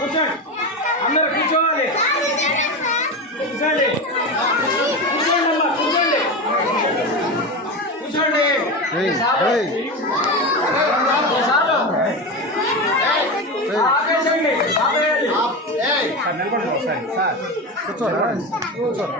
కూర్చోండి, అందరూ కూర్చోవాలి. కూర్చోండి, కూర్చోండి అమ్మా, కూర్చోండి, కూర్చోండి. ఆపేసండి, ఆపేయాలి. సార్ నిలబడి సార్, సార్ కూర్చోరా, కూర్చోరా.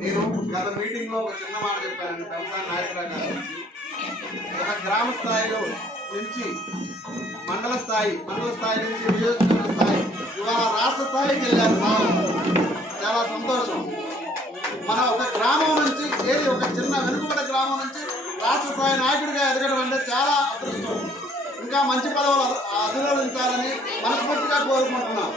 నేను గత మీటింగ్ లో ఒక చిన్న మాట చెప్పానండి. వ్యవసాయ నాయకురావు గారు ఒక గ్రామ స్థాయిలో నుంచి మండల స్థాయి నుంచి నియోజకవర్గ స్థాయి, ఇవాళ రాష్ట్ర స్థాయికి వెళ్ళారు సార్. చాలా సంతోషం. మన ఒక గ్రామం నుంచి ఒక చిన్న వెనుకబడ్డ గ్రామం నుంచి రాష్ట్ర స్థాయి నాయకుడిగా ఎదగడం అంటే చాలా అదృష్టం. ఇంకా మంచి పదవులు అధిరోధించాలని మనస్ఫూర్తిగా కోరుకుంటున్నాం.